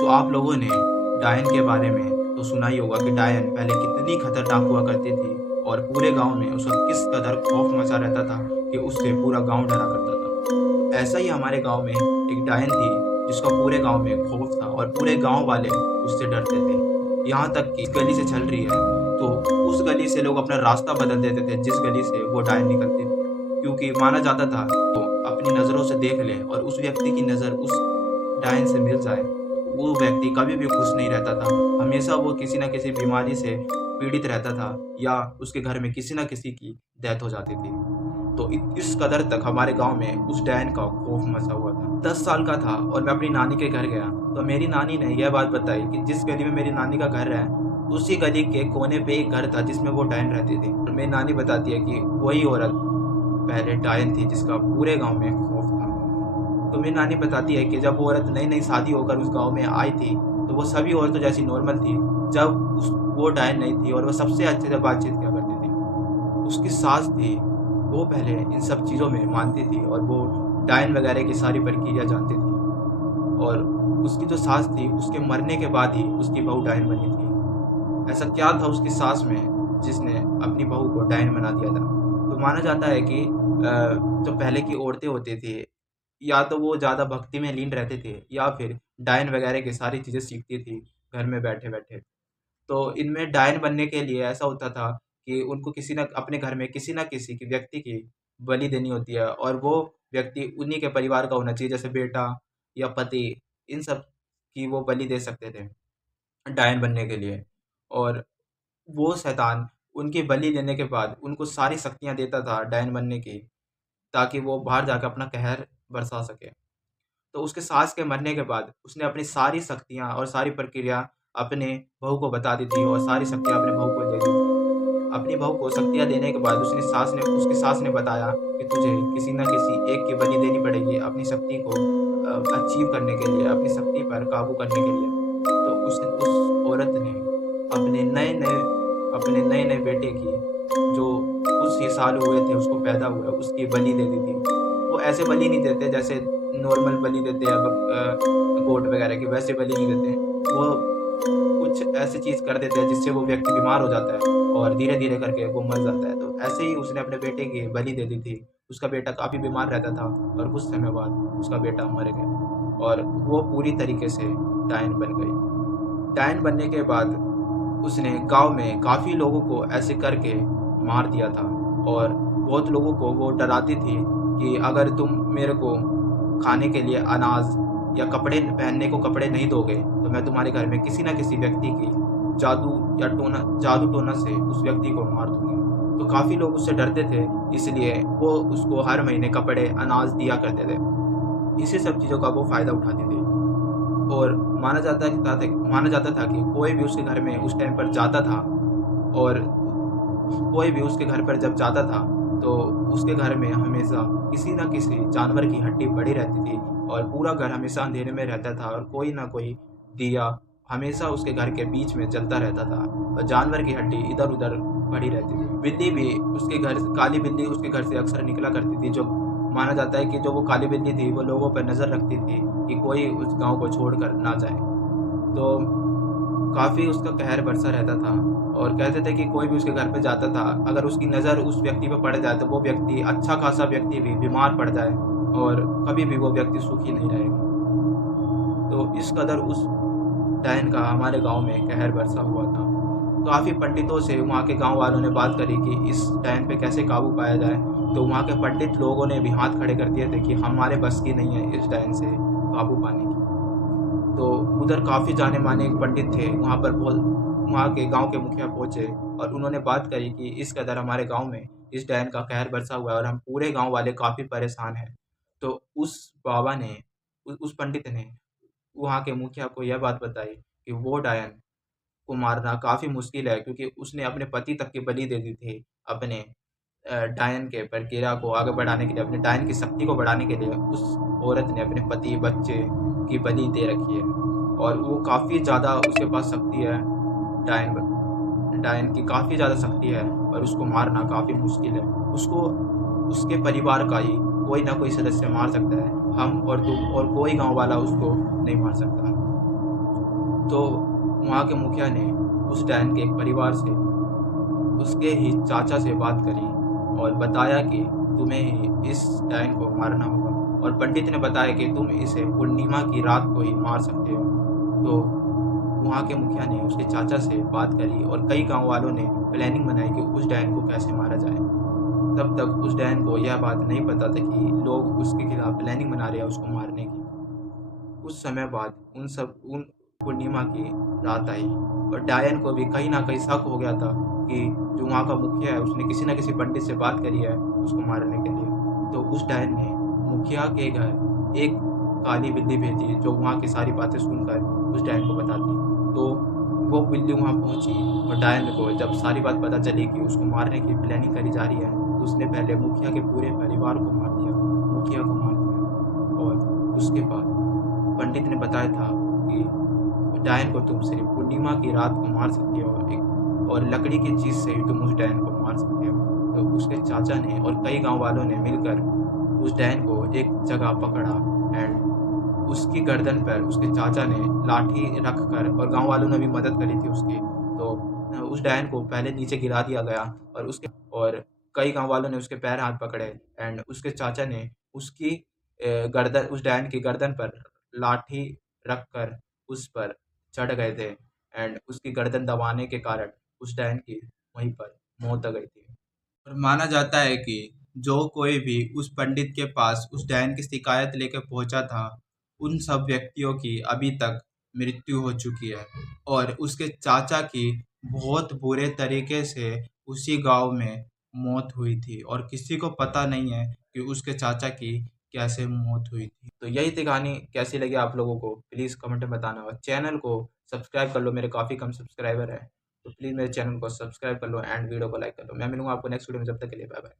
तो आप लोगों ने डायन के बारे में तो सुना ही होगा कि डायन पहले कितनी खतरनाक हुआ करती थी और पूरे गांव में उसका किस कदर खौफ मचा रहता था कि उससे पूरा गांव डरा करता था। तो ऐसा ही हमारे गांव में एक डायन थी जिसका पूरे गांव में खौफ था और पूरे गांव वाले उससे डरते थे। यहाँ तक कि इस गली से चल रही है तो उस गली से लोग अपना रास्ता बदल देते थे जिस गली से वो डायन निकलती थी, क्योंकि माना जाता था तो अपनी नज़रों से देख ले और उस व्यक्ति की नज़र उस डायन से मिल जाए, वो व्यक्ति कभी भी खुश नहीं रहता था। हमेशा वो किसी न किसी बीमारी से पीड़ित रहता था या उसके घर में किसी न किसी की डेथ हो जाती थी। तो इस कदर तक हमारे गांव में उस डायन का खौफ मचा हुआ था। 10 साल का था और मैं अपनी नानी के घर गया तो मेरी नानी ने यह बात बताई कि जिस गली में मेरी नानी का घर है उसी गली के कोने पे एक घर था जिसमें वो डायन रहती थी। और मेरी नानी बताती है कि वही औरत पहले डायन थी जिसका पूरे गाँव में खौफ था। तो मेरी नानी बताती है कि जब वो औरत नई नई शादी होकर उस गांव में आई थी तो वो सभी औरतों जैसी नॉर्मल थी। जब वो डायन नहीं थी और वो सबसे अच्छे से बातचीत किया करती थी। उसकी सास थी, वो पहले इन सब चीज़ों में मानती थी और वो डायन वगैरह की सारी प्रक्रिया जानती थी। और उसकी जो सास थी उसके मरने के बाद ही उसकी बहू डायन बनी थी। ऐसा क्या था उसकी सास में जिसने अपनी बहू को डायन बना दिया था। तो माना जाता है कि जो पहले की औरतें होती थी या तो वो ज़्यादा भक्ति में लीन रहते थे या फिर डायन वगैरह की सारी चीज़ें सीखती थी घर में बैठे बैठे। तो इनमें डायन बनने के लिए ऐसा होता था कि उनको किसी न अपने घर में किसी न किसी की व्यक्ति की बलि देनी होती है और वो व्यक्ति उन्हीं के परिवार का होना चाहिए, जैसे बेटा या पति, इन सब की वो बलि दे सकते थे डायन बनने के लिए। और वो शैतान उनकी बलि लेने के बाद उनको सारी शक्तियाँ देता था डायन बनने की, ताकि वो बाहर जाकर अपना कहर बरसा सके। तो उसके सास के मरने के बाद उसने अपनी सारी शक्तियाँ और सारी प्रक्रिया अपने बहू को बता दी थी और सारी शक्तियाँ अपने बहू को दे दी थी। अपनी बहू को शक्तियाँ देने के बाद उसकी सास ने बताया कि तुझे किसी न किसी एक की बलि देनी पड़ेगी अपनी शक्ति को अचीव करने के लिए, अपनी शक्ति पर काबू करने के लिए। तो उस औरत ने अपने नए-नए बेटे की, जो कुछ ही साल हुए थे उसको पैदा हुए, उसकी बलि दे दी थी। वो ऐसे बलि नहीं देते जैसे नॉर्मल बलि देते हैं गोट वगैरह की, वैसे बलि नहीं देते। वो कुछ ऐसी चीज़ कर देते हैं जिससे वो व्यक्ति बीमार हो जाता है और धीरे-धीरे करके वो मर जाता है। तो ऐसे ही उसने अपने बेटे की बलि दे दी थी। उसका बेटा काफ़ी बीमार रहता था और कुछ समय बाद उसका बेटा मर गया और वो पूरी तरीके से डायन बन गई। डायन बनने के बाद उसने गाँव में काफ़ी लोगों को ऐसे करके मार दिया था और बहुत लोगों को वो डराती थी कि अगर तुम मेरे को खाने के लिए अनाज या कपड़े पहनने को कपड़े नहीं दोगे तो मैं तुम्हारे घर में किसी न किसी व्यक्ति की जादू टोना से उस व्यक्ति को मार दूँगी। तो काफ़ी लोग उससे डरते थे, इसलिए वो उसको हर महीने कपड़े, अनाज दिया करते थे। इसी सब चीज़ों का वो फ़ायदा उठाती थी। और माना जाता था कि कोई भी उसके घर में उस टाइम पर जाता था और कोई भी उसके घर पर जब जाता था तो उसके घर में हमेशा किसी न किसी जानवर की हड्डी पड़ी रहती थी और पूरा घर हमेशा अंधेरे में रहता था और कोई ना कोई दिया हमेशा उसके घर के बीच में जलता रहता था और जानवर की हड्डी इधर उधर पड़ी रहती थी। बिल्ली भी काली बिल्ली उसके घर से अक्सर निकला करती थी, जो माना जाता है कि जो वो काली बिल्ली थी वो लोगों पर नज़र रखती थी कि कोई उस गांव को छोड़कर ना जाए। तो काफ़ी उसका कहर बरसा रहता था और कहते थे कि कोई भी उसके घर पे जाता था, अगर उसकी नज़र उस व्यक्ति पे पड़ जाए तो वो व्यक्ति, अच्छा खासा व्यक्ति भी बीमार पड़ जाए और कभी भी वो व्यक्ति सुखी नहीं रहेगा। तो इस कदर उस डायन का हमारे गाँव में कहर बरसा हुआ था। काफ़ी पंडितों से वहाँ के गाँव वालों ने बात करी कि इस डायन पे कैसे काबू पाया जाए, तो वहाँ के पंडित लोगों ने भी हाथ खड़े कर दिए थे कि हमारे बस की नहीं है इस डायन से काबू पाने की। तो उधर काफ़ी जाने-माने एक पंडित थे, वहाँ के गाँव के मुखिया पहुँचे और उन्होंने बात करी कि इस कदर हमारे गाँव में इस डायन का कहर बरसा हुआ है और हम पूरे गाँव वाले काफ़ी परेशान हैं। तो उस पंडित ने वहाँ के मुखिया को यह बात बताई कि वो डायन को मारना काफ़ी मुश्किल है, क्योंकि उसने अपने पति तक की बलि दे दी थी अपने डायन के प्रक्रिया को आगे बढ़ाने के लिए, अपने डायन की शक्ति को बढ़ाने के लिए उस औरत ने अपने पति, बच्चे की बलि दे रखी है और वो काफ़ी ज़्यादा उसके पास शक्ति है। डायन की काफ़ी ज़्यादा शक्ति है और उसको मारना काफ़ी मुश्किल है। उसको उसके परिवार का ही कोई ना कोई सदस्य मार सकता है, हम और तुम और कोई गाँव वाला उसको नहीं मार सकता। तो वहाँ के मुखिया ने उस डायन के एक परिवार से उसके ही चाचा से बात करी और बताया कि तुम्हें ही इस डायन को मारना होगा, और पंडित ने बताया कि तुम इसे पूर्णिमा की रात को ही मार सकते हो। तो वहाँ के मुखिया ने उसके चाचा से बात करी और कई गांव वालों ने प्लानिंग बनाई कि उस डायन को कैसे मारा जाए। तब तक उस डायन को यह बात नहीं पता था कि लोग उसके खिलाफ प्लानिंग बना रहे हैं उसको मारने की। कुछ समय बाद उन पूर्णिमा की रात आई और डायन को भी कहीं न कहीं शक हो गया था कि जो वहाँ का मुखिया है उसने किसी न किसी पंडित से बात करी है उसको मारने के लिए। तो उस डायन ने मुखिया के घर एक काली बिल्ली भेजी जो वहाँ की सारी बातें सुनकर उस डायन को बताती। तो वो बिल्ली वहाँ पहुँची और डायन को जब सारी बात पता चली कि उसको मारने की प्लानिंग करी जा रही है, तो उसने पहले मुखिया के पूरे परिवार को मार दिया, मुखिया को मार दिया। और उसके बाद पंडित ने बताया था कि डायन को तुम सिर्फ पूर्णिमा की रात को मार सकते हो, एक और लकड़ी की चीज़ से ही तुम उस डायन को मार सकते हो। तो उसके चाचा ने और कई गाँव वालों ने मिलकर उस डायन को एक जगह पकड़ा एंड उसकी गर्दन पर उसके चाचा ने लाठी रख कर, और गाँव वालों ने भी मदद करी थी उसकी। तो उस डायन को पहले नीचे गिरा दिया गया और कई गाँव वालों ने उसके पैर हाथ पकड़े एंड उसके चाचा ने उसकी गर्दन उस डायन की गर्दन पर लाठी रखकर उस पर चढ़ गए थे एंड उसकी गर्दन दबाने के कारण उस डायन की वहीं पर मौत हो गई थी। और माना जाता है कि जो कोई भी उस पंडित के पास उस डायन की शिकायत लेकर पहुंचा था, उन सब व्यक्तियों की अभी तक मृत्यु हो चुकी है और उसके चाचा की बहुत बुरे तरीके से उसी गांव में मौत हुई थी और किसी को पता नहीं है कि उसके चाचा की कैसे मौत हुई थी। तो यही थी कहानी। कैसी लगी आप लोगों को प्लीज़ कमेंट में बताना और चैनल को सब्सक्राइब कर लो, मेरे काफ़ी कम सब्सक्राइबर हैं। तो प्लीज़ मेरे चैनल को सब्सक्राइब कर लो एंड वीडियो को लाइक कर लो। मैं मिलूंगा आपको नेक्स्ट वीडियो में, जब तक के लिए बाय बाय।